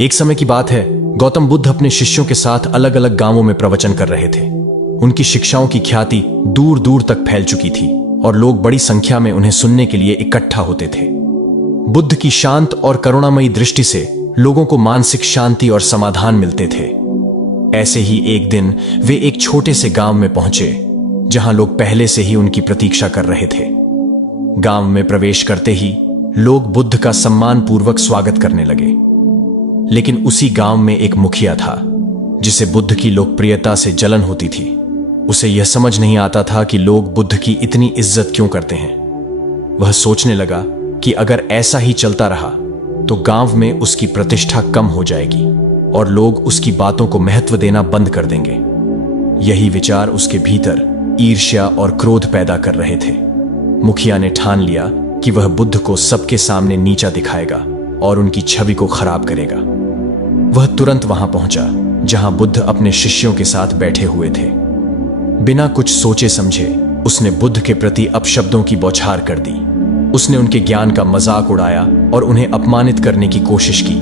एक समय की बात है, गौतम बुद्ध अपने शिष्यों के साथ अलग अलग गांवों में प्रवचन कर रहे थे। उनकी शिक्षाओं की ख्याति दूर दूर तक फैल चुकी थी और लोग बड़ी संख्या में उन्हें सुनने के लिए इकट्ठा होते थे। बुद्ध की शांत और करुणामयी दृष्टि से लोगों को मानसिक शांति और समाधान मिलते थे। ऐसे ही एक दिन वे एक छोटे से गांव में पहुंचे, जहां लोग पहले से ही उनकी प्रतीक्षा कर रहे थे। गांव में प्रवेश करते ही लोग बुद्ध का सम्मानपूर्वक स्वागत करने लगे। लेकिन उसी गांव में एक मुखिया था, जिसे बुद्ध की लोकप्रियता से जलन होती थी। उसे यह समझ नहीं आता था कि लोग बुद्ध की इतनी इज्जत क्यों करते हैं। वह सोचने लगा कि अगर ऐसा ही चलता रहा तो गांव में उसकी प्रतिष्ठा कम हो जाएगी और लोग उसकी बातों को महत्व देना बंद कर देंगे। यही विचार उसके भीतर ईर्ष्या और क्रोध पैदा कर रहे थे। मुखिया ने ठान लिया कि वह बुद्ध को सबके सामने नीचा दिखाएगा और उनकी छवि को खराब करेगा। वह तुरंत वहां पहुंचा जहां बुद्ध अपने शिष्यों के साथ बैठे हुए थे। बिना कुछ सोचे समझे उसने बुद्ध के प्रति अपशब्दों की बौछार कर दी। उसने उनके ज्ञान का मजाक उड़ाया और उन्हें अपमानित करने की कोशिश की।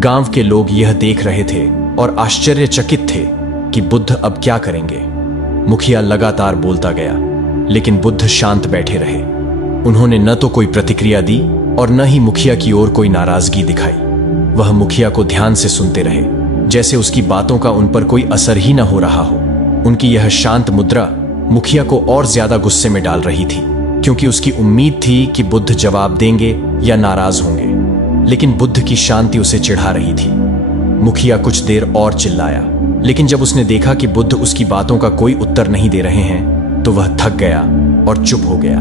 गांव के लोग यह देख रहे थे और आश्चर्यचकित थे कि बुद्ध अब क्या करेंगे। मुखिया लगातार बोलता गया, लेकिन बुद्ध शांत बैठे रहे। उन्होंने न तो कोई प्रतिक्रिया दी और न ही मुखिया की ओर कोई नाराजगी दिखाई। वह मुखिया को ध्यान से सुनते रहे, जैसे उसकी बातों का उन पर कोई असर ही न हो रहा हो। उनकी यह शांत मुद्रा मुखिया को और ज्यादा गुस्से में डाल रही थी, क्योंकि उसकी उम्मीद थी कि बुद्ध जवाब देंगे या नाराज होंगे। लेकिन बुद्ध की शांति उसे चिढ़ा रही थी। मुखिया कुछ देर और चिल्लाया, लेकिन जब उसने देखा कि बुद्ध उसकी बातों का कोई उत्तर नहीं दे रहे हैं, तो वह थक गया और चुप हो गया।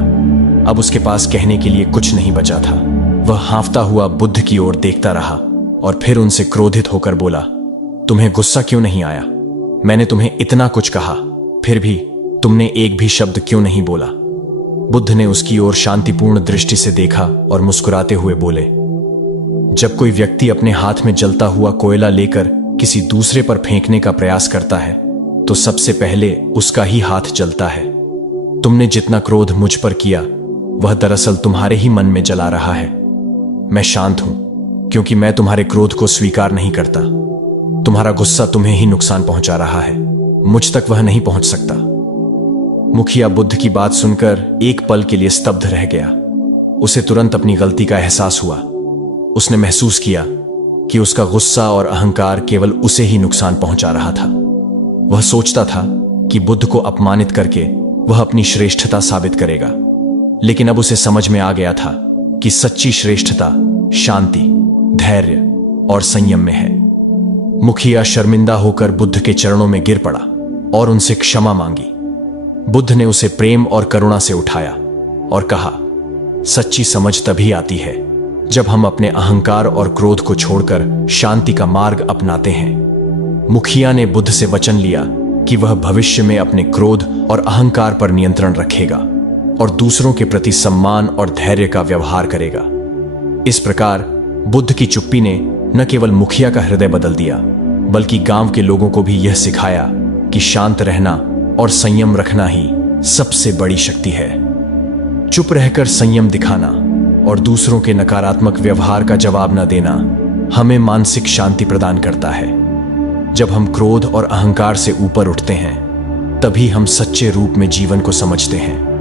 अब उसके पास कहने के लिए कुछ नहीं बचा था। वह हांफता हुआ बुद्ध की ओर देखता रहा और फिर उनसे क्रोधित होकर बोला, तुम्हें गुस्सा क्यों नहीं आया? मैंने तुम्हें इतना कुछ कहा, फिर भी तुमने एक भी शब्द क्यों नहीं बोला? बुद्ध ने उसकी ओर शांतिपूर्ण दृष्टि से देखा और मुस्कुराते हुए बोले, जब कोई व्यक्ति अपने हाथ में जलता हुआ कोयला लेकर किसी दूसरे पर फेंकने का प्रयास करता है, तो सबसे पहले उसका ही हाथ जलता है। तुमने जितना क्रोध मुझ पर किया, वह दरअसल तुम्हारे ही मन में जला रहा है। मैं शांत हूं, क्योंकि मैं तुम्हारे क्रोध को स्वीकार नहीं करता। तुम्हारा गुस्सा तुम्हें ही नुकसान पहुंचा रहा है, मुझ तक वह नहीं पहुंच सकता। मुखिया बुद्ध की बात सुनकर एक पल के लिए स्तब्ध रह गया। उसे तुरंत अपनी गलती का एहसास हुआ। उसने महसूस किया कि उसका गुस्सा और अहंकार केवल उसे ही नुकसान पहुंचा रहा था। वह सोचता था कि बुद्ध को अपमानित करके वह अपनी श्रेष्ठता साबित करेगा, लेकिन अब उसे समझ में आ गया था कि सच्ची श्रेष्ठता शांति, धैर्य और संयम में है। मुखिया शर्मिंदा होकर बुद्ध के चरणों में गिर पड़ा और उनसे क्षमा मांगी। बुद्ध ने उसे प्रेम और करुणा से उठाया और कहा, सच्ची समझ तभी आती है जब हम अपने अहंकार और क्रोध को छोड़कर शांति का मार्ग अपनाते हैं। मुखिया ने बुद्ध से वचन लिया कि वह भविष्य में अपने क्रोध और अहंकार पर नियंत्रण रखेगा और दूसरों के प्रति सम्मान और धैर्य का व्यवहार करेगा। इस प्रकार बुद्ध की चुप्पी ने न केवल मुखिया का हृदय बदल दिया, बल्कि गांव के लोगों को भी यह सिखाया कि शांत रहना और संयम रखना ही सबसे बड़ी शक्ति है। चुप रहकर संयम दिखाना और दूसरों के नकारात्मक व्यवहार का जवाब न देना हमें मानसिक शांति प्रदान करता है। जब हम क्रोध और अहंकार से ऊपर उठते हैं, तभी हम सच्चे रूप में जीवन को समझते हैं।